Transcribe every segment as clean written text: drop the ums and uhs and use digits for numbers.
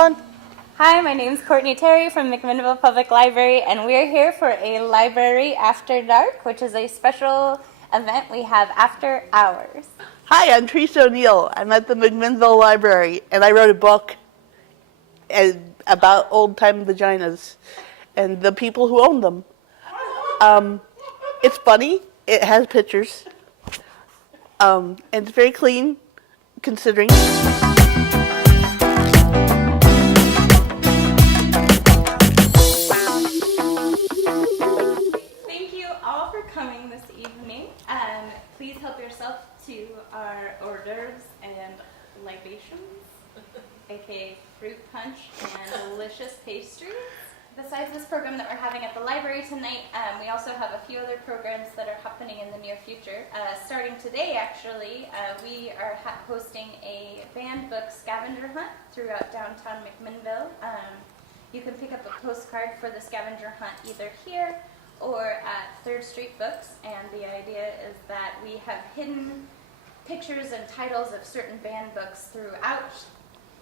on? Hi, my name is Courtney Terry from McMinnville Public Library, and we're here for a Library After Dark, which is a special event we have after hours. Hi, I'm Therese Oneil. I'm at the McMinnville Library, and I wrote a book about old-time vaginas and the people who owned them. It's funny. It has pictures. And it's very clean, considering. Thank you all for coming this evening. Please help yourself to our hors d'oeuvres and libations, aka fruit punch and delicious pastries. Besides this program that we're having at the library tonight, we also have a few other programs that are happening in the near future. Starting today, actually, we are hosting a banned book scavenger hunt throughout downtown McMinnville. You can pick up a postcard for the scavenger hunt either here or at 3rd Street Books, and the idea is that we have hidden pictures and titles of certain banned books throughout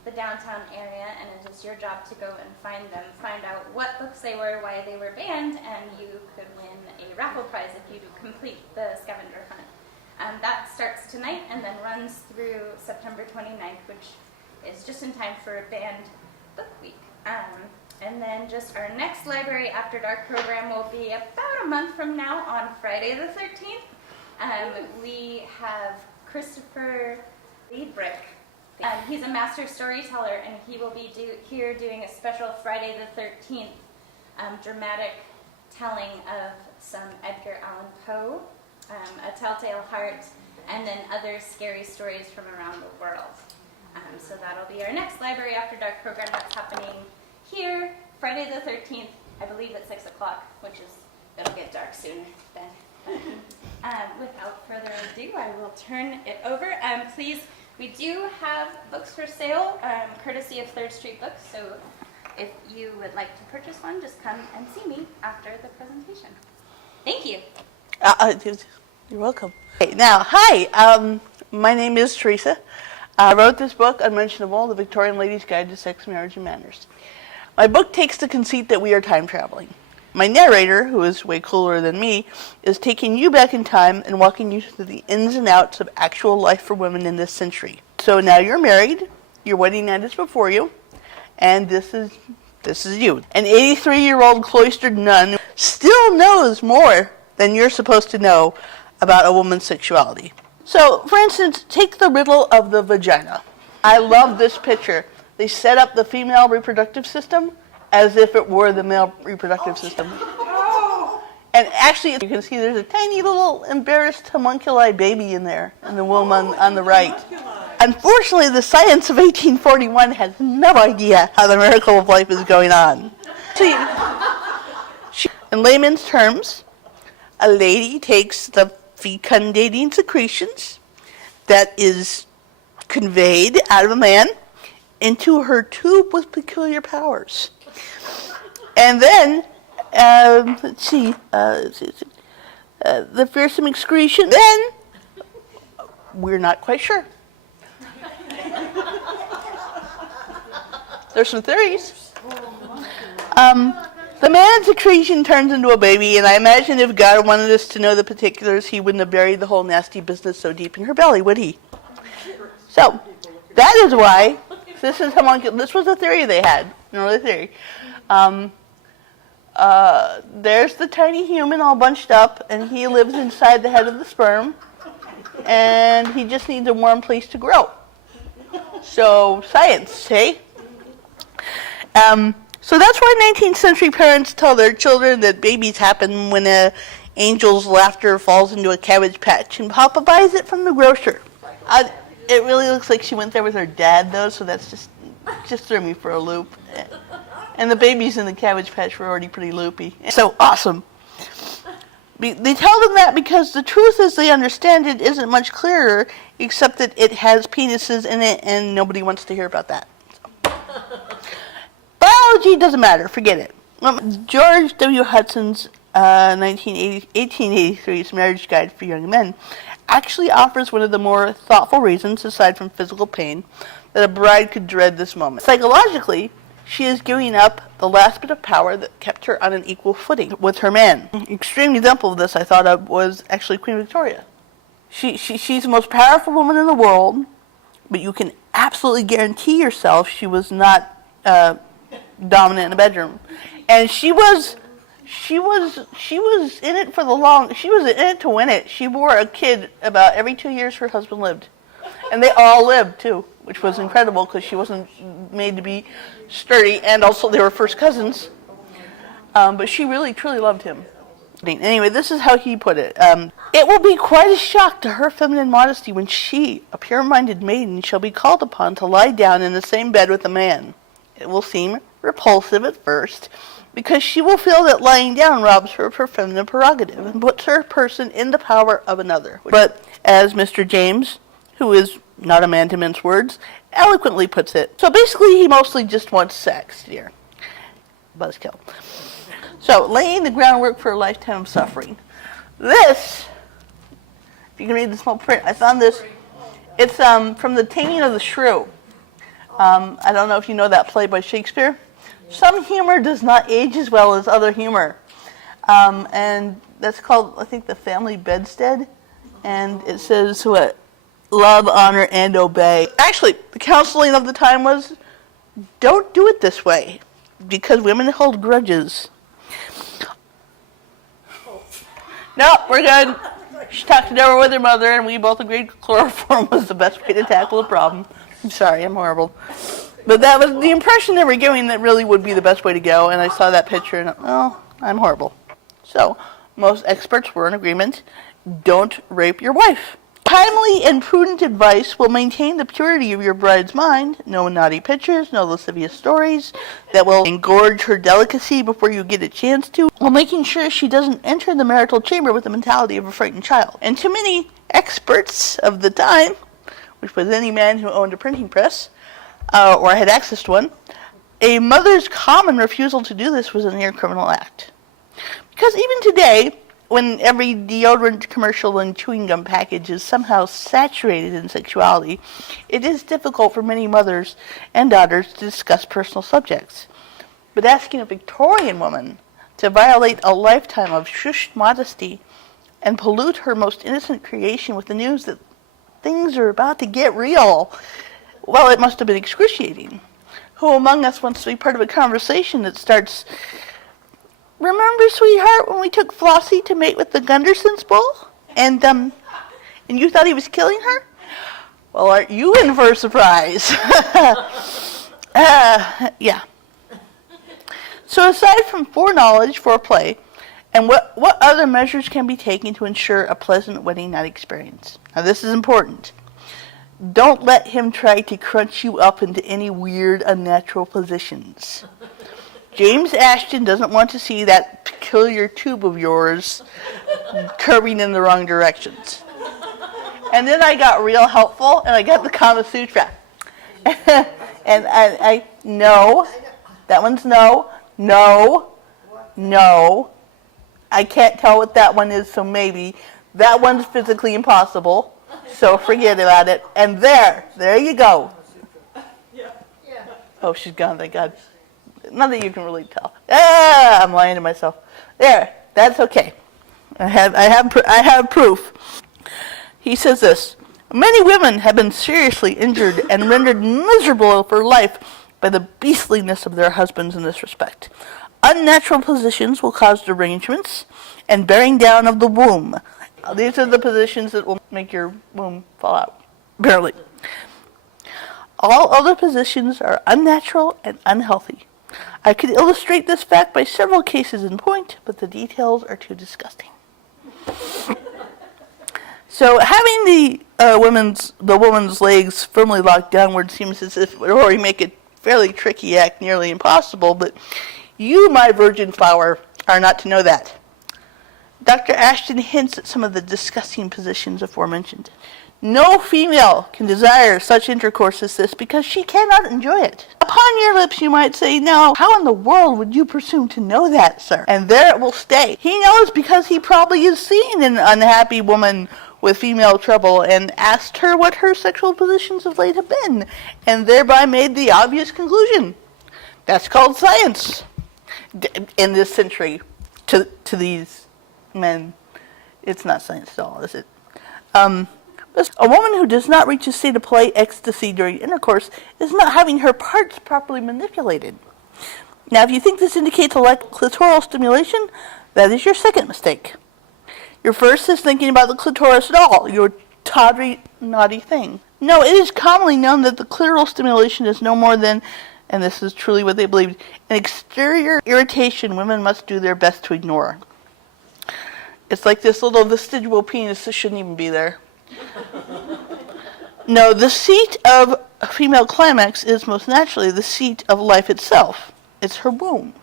the downtown area, and it is your job to go and find them, find out what books they were, why they were banned, and you could win a raffle prize if you complete the scavenger hunt. That starts tonight and then runs through September 29th, which is just in time for a banned book week. And then just our next Library After Dark program will be about a month from now on Friday the 13th. We have Christopher Liebrecht. He's a master storyteller, and he will be here doing a special Friday the 13th dramatic telling of some Edgar Allan Poe, A Telltale Heart, and then other scary stories from around the world. So that'll be our next Library After Dark program that's happening here Friday the 13th, I believe at 6 o'clock, which is, it'll get dark soon then. Without further ado, I will turn it over. Please, we do have books for sale, courtesy of 3rd Street Books, so if you would like to purchase one, just come and see me after the presentation. Thank you. You're welcome. Okay, now, hi, my name is Teresa. I wrote this book, Unmentionable, The Victorian Lady's Guide to Sex, Marriage, and Manners. My book takes the conceit that we are time traveling. My narrator, who is way cooler than me, is taking you back in time and walking you through the ins and outs of actual life for women in this century. So now you're married, your wedding night is before you, and this is you. An 83-year-old cloistered nun still knows more than you're supposed to know about a woman's sexuality. So, for instance, take the riddle of the vagina. I love this picture. They set up the female reproductive system as if it were the male reproductive system. And actually, you can see there's a tiny little embarrassed homunculi baby in there, in the womb on the right. Unfortunately, the science of 1841 has no idea how the miracle of life is going on. In layman's terms, a lady takes the fecundating secretions that is conveyed out of a man into her tube with peculiar powers. And then, the fearsome excretion, then, we're not quite sure. There's some theories. The man's secretion turns into a baby, and I imagine if God wanted us to know the particulars, he wouldn't have buried the whole nasty business so deep in her belly, would he? So, that is why this was a theory they had, another theory. There's the tiny human all bunched up, and he lives inside the head of the sperm, and he just needs a warm place to grow. So, science, hey? So that's why 19th century parents tell their children that babies happen when an angel's laughter falls into a cabbage patch, and Papa buys it from the grocer. It really looks like she went there with her dad, though, so that's just threw me for a loop. And the babies in the cabbage patch were already pretty loopy. So awesome. They tell them that because the truth as they understand it isn't much clearer, except that it has penises in it, and nobody wants to hear about that. So. Biology doesn't matter. Forget it. George W. Hudson's 1883's Marriage Guide for Young Men actually offers one of the more thoughtful reasons, aside from physical pain, that a bride could dread this moment. Psychologically, she is giving up the last bit of power that kept her on an equal footing with her man. An extreme example of this I thought of was actually Queen Victoria. She's the most powerful woman in the world, but you can absolutely guarantee yourself she was not dominant in the bedroom. And she was in it for the long. She was in it to win it. She bore a kid about every 2 years her husband lived, and they all lived too, which was incredible because she wasn't made to be sturdy, and also they were first cousins. But she really truly loved him. Anyway, this is how he put it. It will be quite a shock to her feminine modesty when she, a pure-minded maiden, shall be called upon to lie down in the same bed with a man. It will seem repulsive at first, because she will feel that lying down robs her of her feminine prerogative and puts her person in the power of another. But as Mr. James, who is not a man to mince words, eloquently puts it, so basically he mostly just wants sex, dear. Buzzkill. So, laying the groundwork for a lifetime of suffering. This, if you can read the small print, I found this. It's from The Taming of the Shrew. I don't know if you know that play by Shakespeare. Some humor does not age as well as other humor. And that's called, I think, The Family Bedstead. And it says what? Love, honor, and obey. Actually, the counseling of the time was, don't do it this way, because women hold grudges. No, we're good. She talked it over with her mother, and we both agreed chloroform was the best way to tackle the problem. I'm sorry, I'm horrible. But that was the impression they were giving that really would be the best way to go, and I saw that picture, and, I'm horrible. So, most experts were in agreement. Don't rape your wife. Timely and prudent advice will maintain the purity of your bride's mind. No naughty pictures, no lascivious stories that will engorge her delicacy before you get a chance to, while making sure she doesn't enter the marital chamber with the mentality of a frightened child. And to many experts of the time, which was any man who owned a printing press, or had access to one, a mother's common refusal to do this was a near criminal act. Because even today, when every deodorant commercial and chewing gum package is somehow saturated in sexuality, it is difficult for many mothers and daughters to discuss personal subjects. But asking a Victorian woman to violate a lifetime of shushed modesty and pollute her most innocent creation with the news that things are about to get real, well, it must have been excruciating. Who among us wants to be part of a conversation that starts, "Remember, sweetheart, when we took Flossie to mate with the Gunderson's bull? And you thought he was killing her? Well, aren't you in for a surprise?" Yeah. So aside from foreknowledge, foreplay, and what other measures can be taken to ensure a pleasant wedding night experience? Now, this is important. Don't let him try to crunch you up into any weird, unnatural positions. James Ashton doesn't want to see that peculiar tube of yours curving in the wrong directions. And then I got real helpful, and I got the Kama Sutra. And I no, that one's no, I can't tell what that one is, so maybe. That one's physically impossible, so forget about it. And there you go. Oh, she's gone, thank God. Not that you can really tell. I'm lying to myself. There, that's okay. I have proof. He says this: many women have been seriously injured and rendered miserable for life by the beastliness of their husbands in this respect. Unnatural positions will cause derangements and bearing down of the womb. These are the positions that will make your womb fall out, apparently. All other positions are unnatural and unhealthy. I could illustrate this fact by several cases in point, but the details are too disgusting. So having the woman's legs firmly locked downward seems as if it would already make a fairly tricky act nearly impossible, but you, my virgin flower, are not to know that. Dr. Ashton hints at some of the disgusting positions aforementioned. No female can desire such intercourse as this because she cannot enjoy it. Upon your lips you might say, "Now, how in the world would you presume to know that, sir?" And there it will stay. He knows because he probably has seen an unhappy woman with female trouble and asked her what her sexual positions of late have been, and thereby made the obvious conclusion. That's called science in this century. To these men, it's not science at all, is it? A woman who does not reach a state of play ecstasy during intercourse is not having her parts properly manipulated. Now, if you think this indicates a lack of clitoral stimulation, that is your second mistake. Your first is thinking about the clitoris at all, your tawdry, naughty thing. No, it is commonly known that the clitoral stimulation is no more than, and this is truly what they believed, an exterior irritation women must do their best to ignore. It's like this little vestigial penis that shouldn't even be there. No, the seat of a female climax is most naturally the seat of life itself. It's her womb.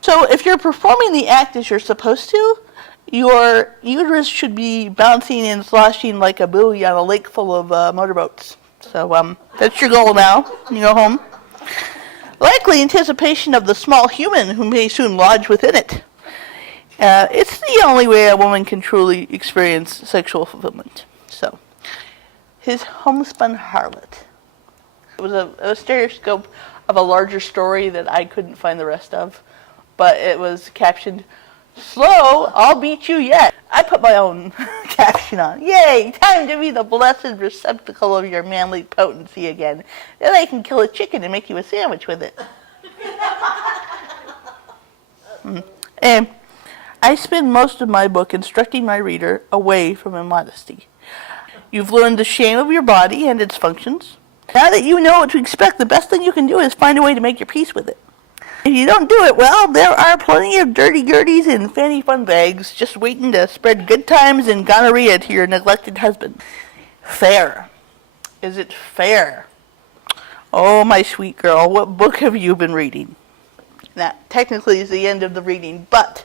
So if you're performing the act as you're supposed to, your uterus should be bouncing and sloshing like a buoy on a lake full of motorboats. So that's your goal now when you go home. Likely anticipation of the small human who may soon lodge within it. It's the only way a woman can truly experience sexual fulfillment. So, his homespun harlot. It was a stereoscope of a larger story that I couldn't find the rest of, but it was captioned, "Slow, I'll beat you yet." I put my own caption on. Yay, time to be the blessed receptacle of your manly potency again. Then I can kill a chicken and make you a sandwich with it. And I spend most of my book instructing my reader away from immodesty. You've learned the shame of your body and its functions. Now that you know what to expect, the best thing you can do is find a way to make your peace with it. If you don't do it well, there are plenty of dirty gerties and fanny fun bags just waiting to spread good times and gonorrhea to your neglected husband. Fair. Is it fair? Oh, my sweet girl, what book have you been reading? That technically is the end of the reading, but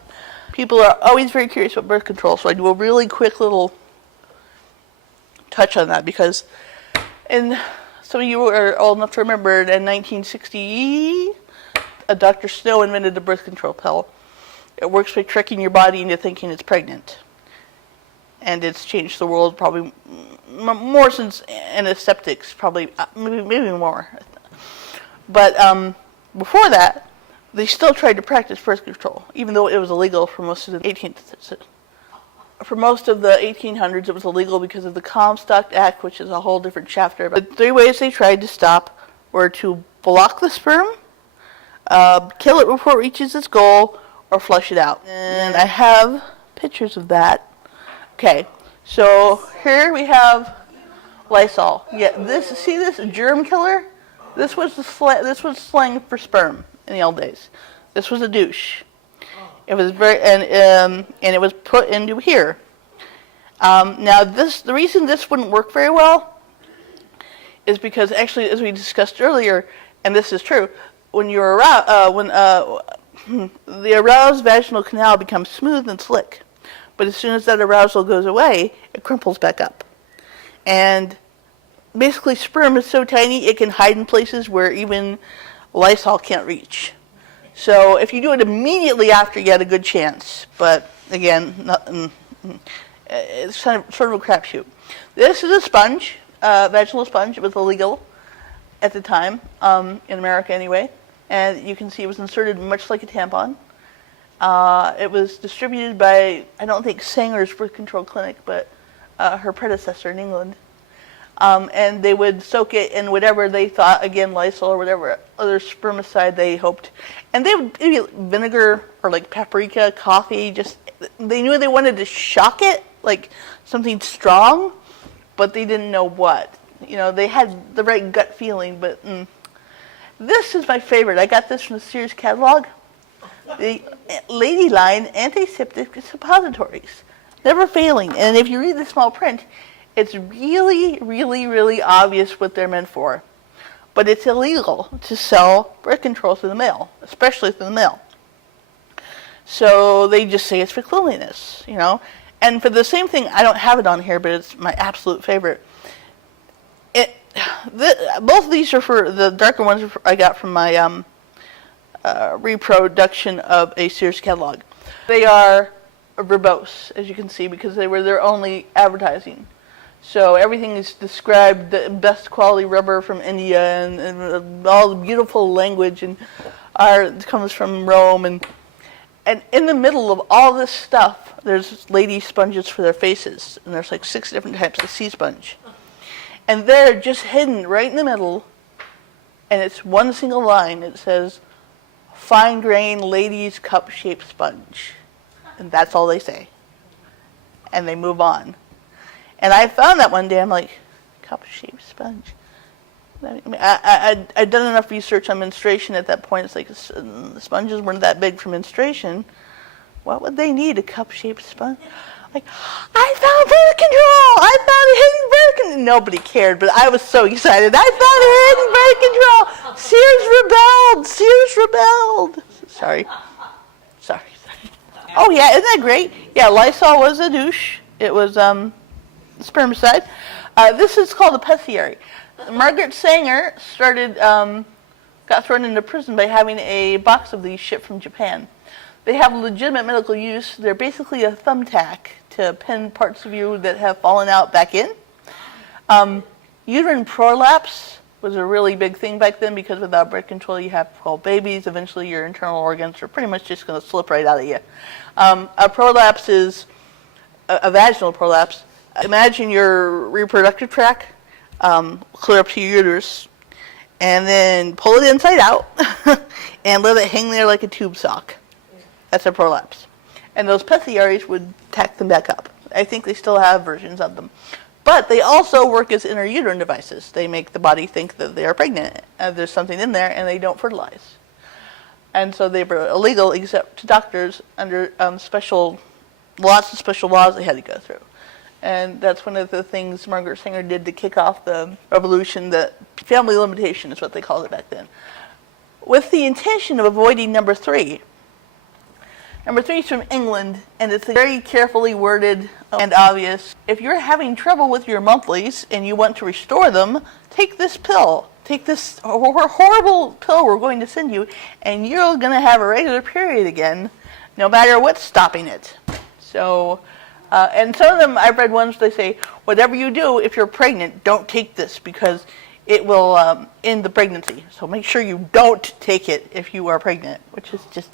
people are always very curious about birth control, so I do a really quick little touch on that, because some of you are old enough to remember in 1960, Dr. Snow invented the birth control pill. It works by tricking your body into thinking it's pregnant. And it's changed the world probably more since antiseptics, probably maybe more. But before that, they still tried to practice birth control, even though it was illegal for most of the 1800s. For most of the 1800s, it was illegal because of the Comstock Act, which is a whole different chapter. But the three ways they tried to stop were to block the sperm, kill it before it reaches its goal, or flush it out. And I have pictures of that. Okay, so here we have Lysol. Yeah, see this germ killer? This was slang for sperm in the old days. This was a douche. It was and it was put into here. Now the reason this wouldn't work very well is because actually, as we discussed earlier, and this is true, when you're the aroused vaginal canal becomes smooth and slick, but as soon as that arousal goes away, it crimples back up. And basically, sperm is so tiny it can hide in places where even Lysol can't reach. So if you do it immediately after, you had a good chance. But again, it's sort of a crapshoot. This is a sponge, vaginal sponge. It was illegal at the time, in America anyway. And you can see it was inserted much like a tampon. It was distributed by, I don't think Sanger's birth control clinic, but her predecessor in England. And they would soak it in whatever they thought, again, Lysol or whatever other spermicide they hoped. And they would maybe vinegar or like paprika, coffee, they knew they wanted to shock it, like something strong, but they didn't know what. You know, they had the right gut feeling, but this is my favorite. I got this from the Sears catalog. The Lady Line Antiseptic Suppositories. Never failing. And if you read the small print, it's really, really, really obvious what they're meant for. But it's illegal to sell birth control to the male, especially to the male. So they just say it's for cleanliness, you know. And for the same thing, I don't have it on here, but it's my absolute favorite. Both of these are for, the darker ones I got from my reproduction of a Sears catalog. They are verbose, as you can see, because they were their only advertising. So everything is described, the best quality rubber from India, and all the beautiful language and art comes from Rome. And in the middle of all this stuff, there's lady sponges for their faces. And there's like 6 different types of sea sponge. And they're just hidden right in the middle. And it's one single line. It says, fine grain ladies cup-shaped sponge. And that's all they say. And they move on. And I found that one day. I'm like, cup-shaped sponge. I mean, I'd done enough research on menstruation at that point. It's like the sponges weren't that big for menstruation. What would they need, a cup-shaped sponge? Like, I found birth control! I found a hidden birth control! Nobody cared, but I was so excited. I found a hidden birth control! Sears rebelled! Sorry. Oh yeah, isn't that great? Yeah, Lysol was a douche. It was spermicide. This is called a pessiary. Margaret Sanger got thrown into prison by having a box of these shipped from Japan. They have legitimate medical use. They're basically a thumbtack to pin parts of you that have fallen out back in. Uterine prolapse was a really big thing back then because without birth control you have 12 babies. Eventually your internal organs are pretty much just going to slip right out of you. A prolapse is a vaginal prolapse. Imagine your reproductive tract. Clear up to your uterus, and then pull it inside out, and let it hang there like a tube sock. That's a prolapse. And those pessiaries would tack them back up. I think they still have versions of them. But they also work as intrauterine devices. They make the body think that they are pregnant. There's something in there, and they don't fertilize. And so they were illegal except to doctors under lots of special laws they had to go through. And that's one of the things Margaret Sanger did to kick off the revolution. That family limitation is what they called it back then, with the intention of avoiding number 3. Number 3 is from England, and it's very carefully worded and obvious. If you're having trouble with your monthlies and you want to restore them, take this pill. Take this horrible pill we're going to send you, and you're going to have a regular period again, no matter what's stopping it. So... and some of them, I've read ones, they say, whatever you do, if you're pregnant, don't take this because it will end the pregnancy. So make sure you don't take it if you are pregnant, which is just...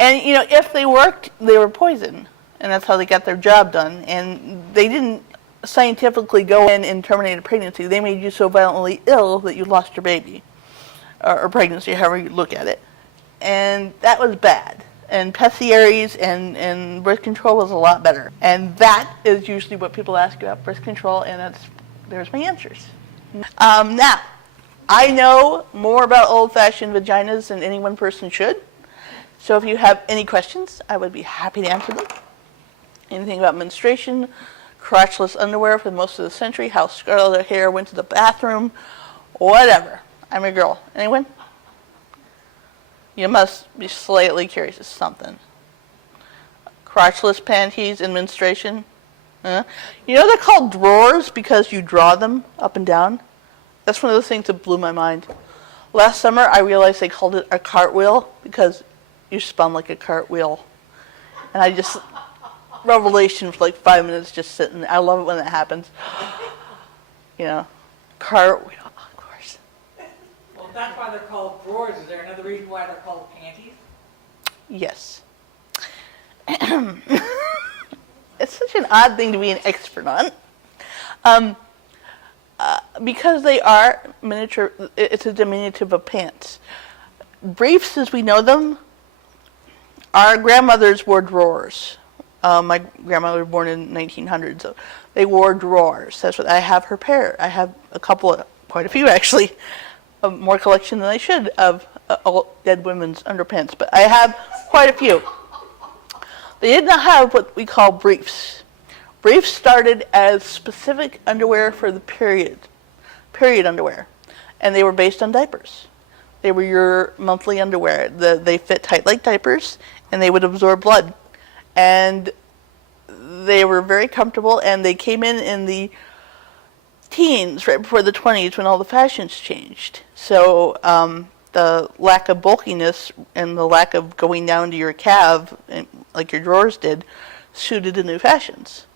And, if they worked, they were poison. And that's how they got their job done. And they didn't scientifically go in and terminate a pregnancy. They made you so violently ill that you lost your baby. Or pregnancy, however you look at it. And that was bad. And pessiaries and birth control was a lot better. And that is usually what people ask about birth control, and there's my answers. Now, I know more about old-fashioned vaginas than any one person should. So if you have any questions, I would be happy to answer them. Anything about menstruation, crotchless underwear for most of the century, how Scarlet O'Hara went to the bathroom, whatever. I'm your girl. Anyone? You must be slightly curious as something. Crotchless panties in menstruation. They're called drawers because you draw them up and down. That's one of those things that blew my mind. Last summer, I realized they called it a cartwheel because you spun like a cartwheel. And I just, revelation for like 5 minutes just sitting there. I love it when that happens. Cartwheel. That's why they're called drawers. Is there another reason why they're called panties? Yes. It's such an odd thing to be an expert on. Because they are miniature, it's a diminutive of pants. Briefs, as we know them, our grandmothers wore drawers. My grandmother was born in 1900, so they wore drawers. That's what I have her pair. I have quite a few actually. More collection than I should of all dead women's underpants, but I have quite a few. They did not have what we call briefs. Briefs started as specific underwear for the period underwear, and they were based on diapers. They were your monthly underwear. They fit tight like diapers, and they would absorb blood. And they were very comfortable, and they came in the teens, right before the 20s, when all the fashions changed. So the lack of bulkiness and the lack of going down to your calf like your drawers did, suited the new fashions.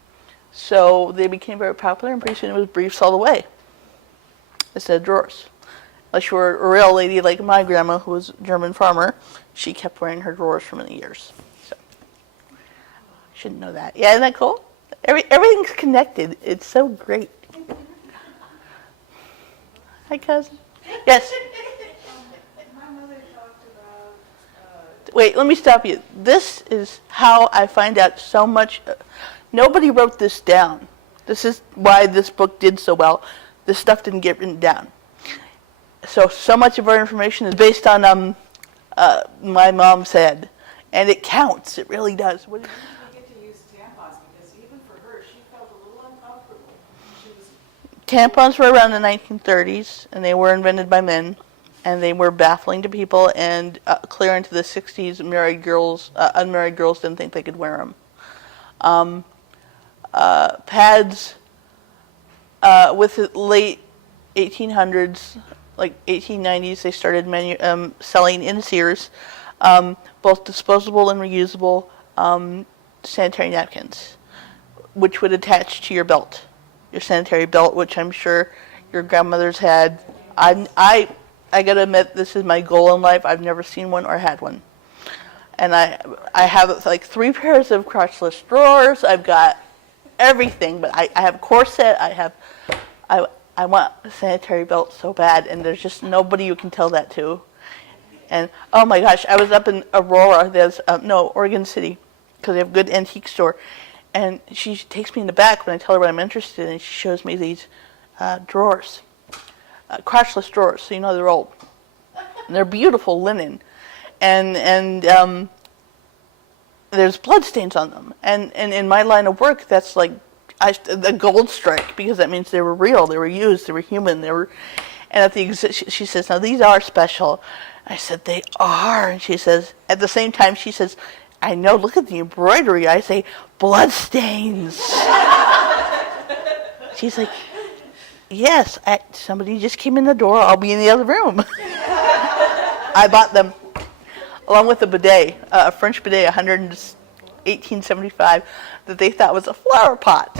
So they became very popular, and pretty soon it was briefs all the way instead of drawers. Unless you were a real lady like my grandma, who was a German farmer, she kept wearing her drawers for many years. So, shouldn't know that. Yeah, isn't that cool? Everything's connected. It's so great. Hi, cousin. Yes. My mother talked about. Wait, let me stop you. This is how I find out so much. Nobody wrote this down. This is why this book did so well. This stuff didn't get written down. So much of our information is based on my mom said, and it counts. It really does. When did we get to use tampons? Because even for her, she felt a little uncomfortable. She was. Tampons were around the 1930s, and they were invented by men, and they were baffling to people. And clear into the 60s, unmarried girls didn't think they could wear them. Pads with the late 1800s, like 1890s, they started selling in Sears both disposable and reusable sanitary napkins, which would attach to your belt, your sanitary belt, which I'm sure your grandmothers had. I gotta admit, this is my goal in life. I've never seen one or had one. And I have like 3 pairs of crotchless drawers. I've got everything, but I have a corset. I want a sanitary belt so bad, and there's just nobody you can tell that to. And oh my gosh, I was up in Aurora. There's Oregon City, because they have a good antique store. And she takes me in the back when I tell her what I'm interested in, and she shows me these drawers, crotchless drawers, so you know they're old. And they're beautiful linen, and there's blood stains on them. And in my line of work, that's like a gold strike, because that means they were real, they were used, they were human, they were. And at the she says, "Now these are special." I said, "They are." And she says, at the same time, she says, "I know, look at the embroidery." I say, "Blood stains." She's like, "Yes, somebody just came in the door. I'll be in the other room." I bought them, along with a bidet, a French bidet, 1875, that they thought was a flower pot.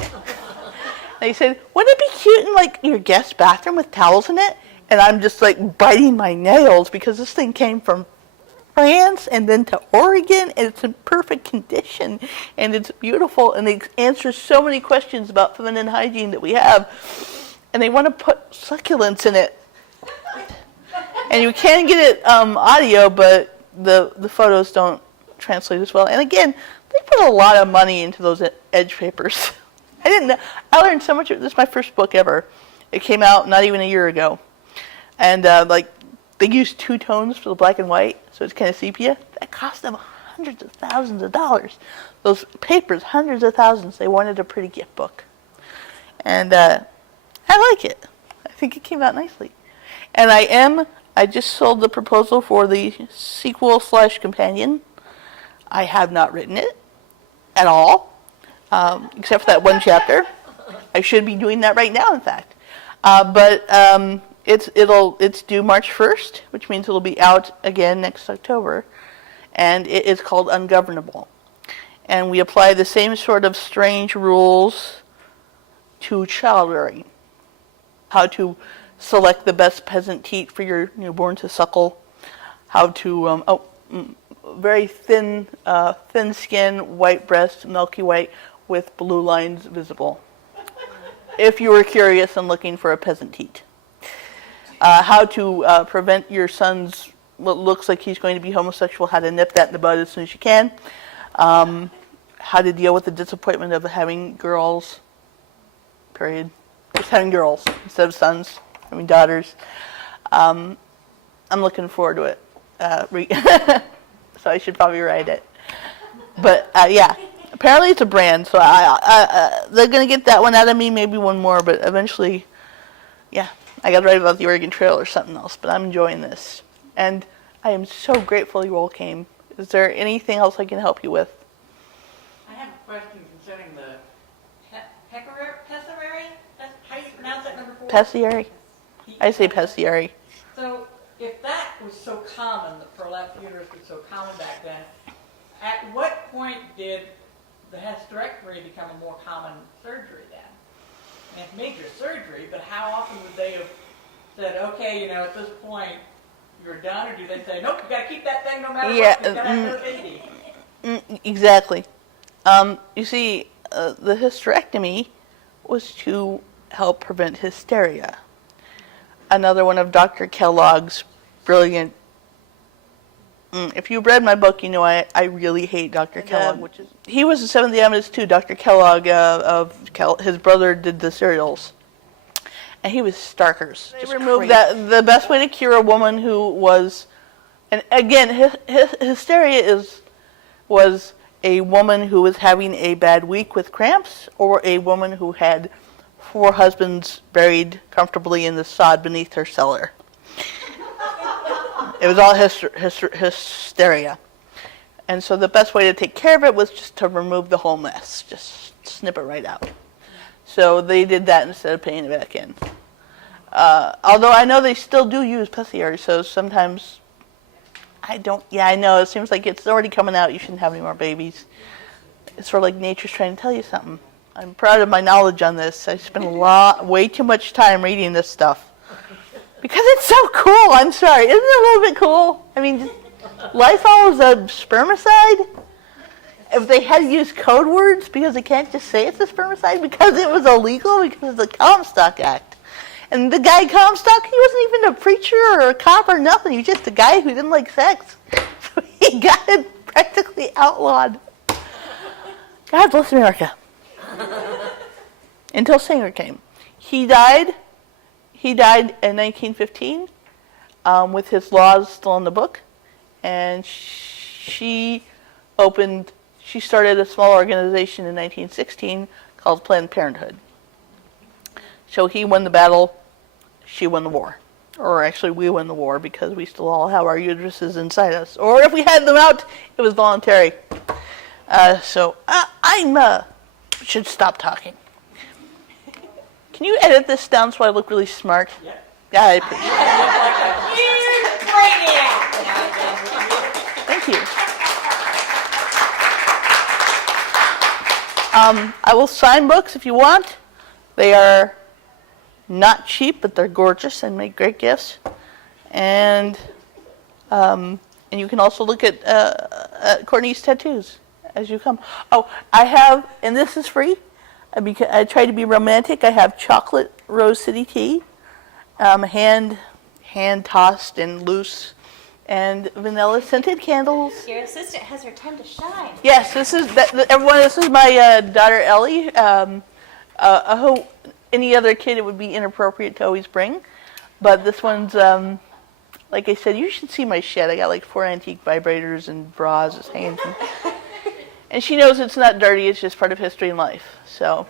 They said, "Wouldn't it be cute in like your guest bathroom with towels in it?" And I'm just like biting my nails, because this thing came from France and then to Oregon, and it's in perfect condition, and it's beautiful, and it answers so many questions about feminine hygiene that we have. And they want to put succulents in it. And you can get it audio, but the photos don't translate as well. And again, they put a lot of money into those edge papers. I didn't know. I learned so much. This is my first book ever. It came out not even a year ago. And they used 2 tones for the black and white, so it's kind of sepia. That cost them hundreds of thousands of dollars. Those papers, hundreds of thousands. They wanted a pretty gift book. And I like it. I think it came out nicely. And I just sold the proposal for the sequel/companion. I have not written it at all, except for that one chapter. I should be doing that right now, in fact. But it's due March 1st, which means it'll be out again next October. And it is called Ungovernable. And we apply the same sort of strange rules to child rearing. How to select the best peasant teat for your newborn to suckle. How to, very thin skin, white breast, milky white, with blue lines visible. If you were curious and looking for a peasant teat. How to prevent your son's, what looks like he's going to be homosexual, how to nip that in the bud as soon as you can. How to deal with the disappointment of having girls, period. Just having girls instead of sons, having daughters. I'm looking forward to it. So I should probably write it. But yeah, apparently it's a brand, so they're going to get that one out of me, maybe one more, but eventually, yeah, I got to write about the Oregon Trail or something else, but I'm enjoying this. And I am so grateful you all came. Is there anything else I can help you with? I have a question concerning the pessary. How do you pronounce that, number 4? Pessiary? I say pessiary. So if that was so common, the prolapsed uterus was so common back then, At what point did the hysterectomy become a more common surgery then? And it's major surgery, but how often would they have said, okay, at this point, you're done, or do they say, nope, you got to keep that thing no matter what, you got to have another baby? Exactly. You see, the hysterectomy was to help prevent hysteria. Another one of Dr. Kellogg's brilliant. If you read my book, you know I really hate Dr. Kellogg. He was the Seventh-day Adventist too. Dr. Kellogg his brother did the cereals, and he was starkers. They removed that. The best way to cure a woman who was, and again, hysteria was a woman who was having a bad week with cramps, or a woman who had 4 husbands buried comfortably in the sod beneath her cellar. It was all hysteria. And so the best way to take care of it was just to remove the whole mess. Just snip it right out. So they did that instead of putting it back in. Although I know they still do use pessary, so sometimes I know, it seems like it's already coming out, you shouldn't have any more babies. It's sort of like nature's trying to tell you something. I'm proud of my knowledge on this. I spent way too much time reading this stuff. Because it's so cool, I'm sorry. Isn't it a little bit cool? I mean, Lysol is a spermicide. If they had to use code words because they can't just say it's a spermicide because it was illegal because of the Comstock Act. And the guy Comstock, he wasn't even a preacher or a cop or nothing. He was just a guy who didn't like sex. So he got it practically outlawed. God bless America. Until Singer came. He died in 1915 with his laws still in the book. And she started a small organization in 1916 called Planned Parenthood. So he won the battle, she won the war. Or actually we won the war because we still all have our uteruses inside us. Or if we had them out, it was voluntary. I should stop talking. Can you edit this down so I look really smart? Yeah. Yeah, I appreciate it. Thank you. I will sign books if you want. They are not cheap, but they're gorgeous and make great gifts. And you can also look at Courtney's tattoos as you come. Oh, I have, and this is free. I try to be romantic. I have chocolate Rose City tea, hand tossed and loose, and vanilla scented candles. Your assistant has her time to shine. Yes, everyone. This is my daughter Ellie. Any other kid it would be inappropriate to always bring, but this one's like I said. You should see my shed. I got like 4 antique vibrators and bras just hanging. And she knows it's not dirty, it's just part of history and life. So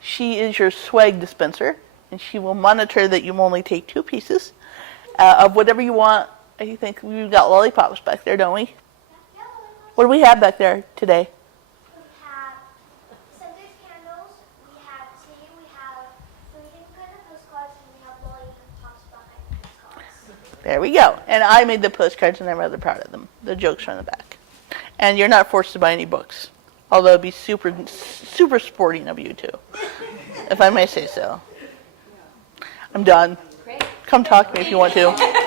she is your swag dispenser, and she will monitor that you only take 2 pieces of whatever you want. I think we've got lollipops back there, don't we? Yeah, lollipops. What do we have back there today? We have scented candles, we have tea, we have food and kind of postcards, and we have lollipops behind the postcards. There we go. And I made the postcards, and I'm rather proud of them. The jokes are on the back. And you're not forced to buy any books. Although it'd be super sporting of you too, if I may say so. I'm done. Great. Come talk to me if you want to. Thank you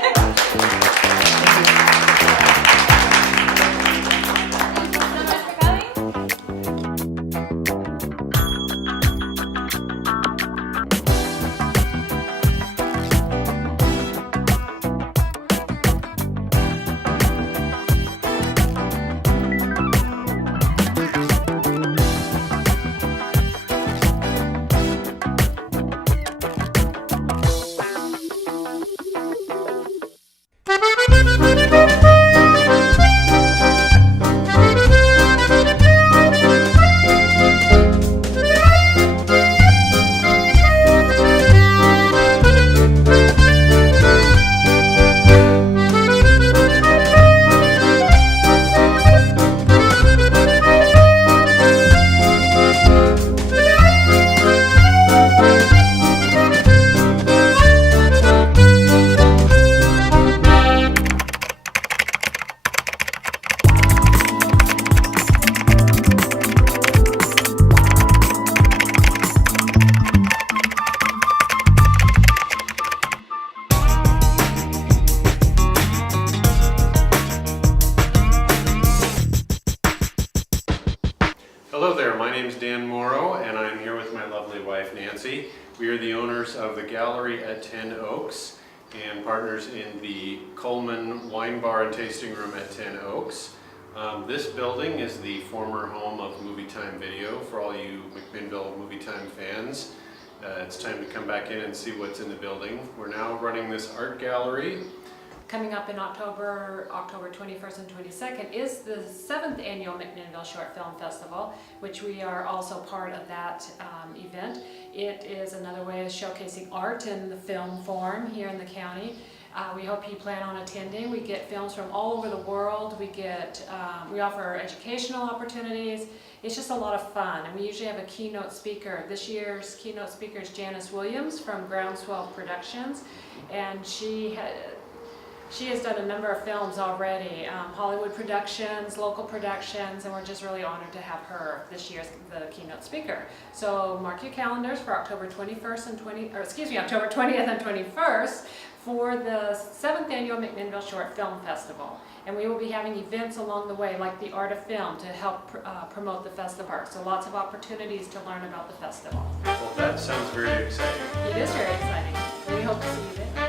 so much for coming. wife Nancy. We are the owners of the gallery at 10 Oaks and partners in the Coleman Wine Bar and Tasting Room at 10 Oaks. This building is the former home of Movie Time Video for all you McMinnville Movie Time fans. It's time to come back in and see what's in the building. We're now running this art gallery. Coming up in October 21st and 22nd is the 7th annual McMinnville Short Film Festival, which we are also part of that event. It is another way of showcasing art in the film form here in the county. We hope you plan on attending. We get films from all over the world. We offer educational opportunities. It's just a lot of fun, and we usually have a keynote speaker. This year's keynote speaker is Janice Williams from Groundswell Productions, and she has done a number of films already, Hollywood productions, local productions, and we're just really honored to have her this year as the keynote speaker. So mark your calendars for October 20th and 21st for the 7th annual McMinnville Short Film Festival. And we will be having events along the way, like the Art of Film, to help promote the festival. So lots of opportunities to learn about the festival. Well, that sounds very exciting. It is very exciting. We hope to see you there.